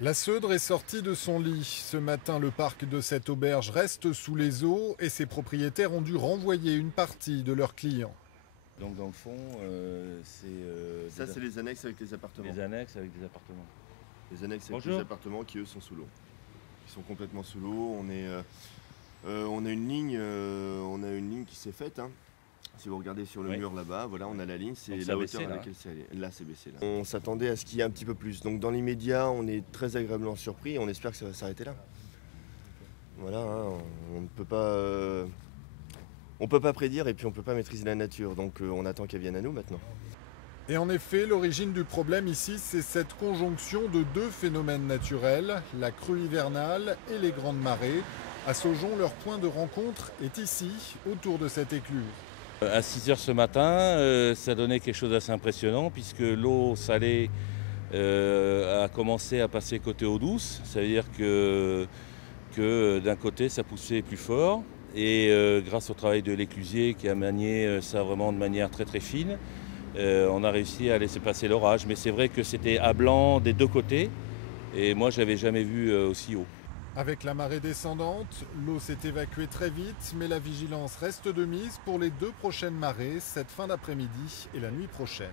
La Seudre est sortie de son lit. Ce matin, le parc de cette auberge reste sous les eaux et ses propriétaires ont dû renvoyer une partie de leurs clients. Donc dans le fond, Ça, c'est les annexes avec les appartements. les annexes avec des appartements. Les annexes avec Bonjour. les appartements qui, eux, sont sous l'eau. Ils sont complètement sous l'eau. On a une ligne qui s'est faite, hein. Si vous regardez sur le Oui. mur là-bas, voilà, on a la ligne, c'est Donc ça la a hauteur baissé, à là, laquelle c'est allé. Là, c'est baissé. Là. On s'attendait à ce qu'il y ait un petit peu plus. Donc dans l'immédiat, on est très agréablement surpris et on espère que ça va s'arrêter là. Voilà, hein, on ne peut pas... on peut pas prédire et puis on peut pas maîtriser la nature. Donc on attend qu'elle vienne à nous maintenant. Et en effet, l'origine du problème ici, c'est cette conjonction de deux phénomènes naturels, la crue hivernale et les grandes marées. À Saujon, leur point de rencontre est ici, autour de cette écluse. À 6 heures ce matin, ça donnait quelque chose d'assez impressionnant puisque l'eau salée a commencé à passer côté eau douce. Ça veut dire que d'un côté ça poussait plus fort et grâce au travail de l'éclusier qui a manié ça vraiment de manière très très fine, on a réussi à laisser passer l'orage. Mais c'est vrai que c'était à blanc des deux côtés et moi je l'avais jamais vu aussi haut. Avec la marée descendante, l'eau s'est évacuée très vite, mais la vigilance reste de mise pour les deux prochaines marées, cette fin d'après-midi et la nuit prochaine.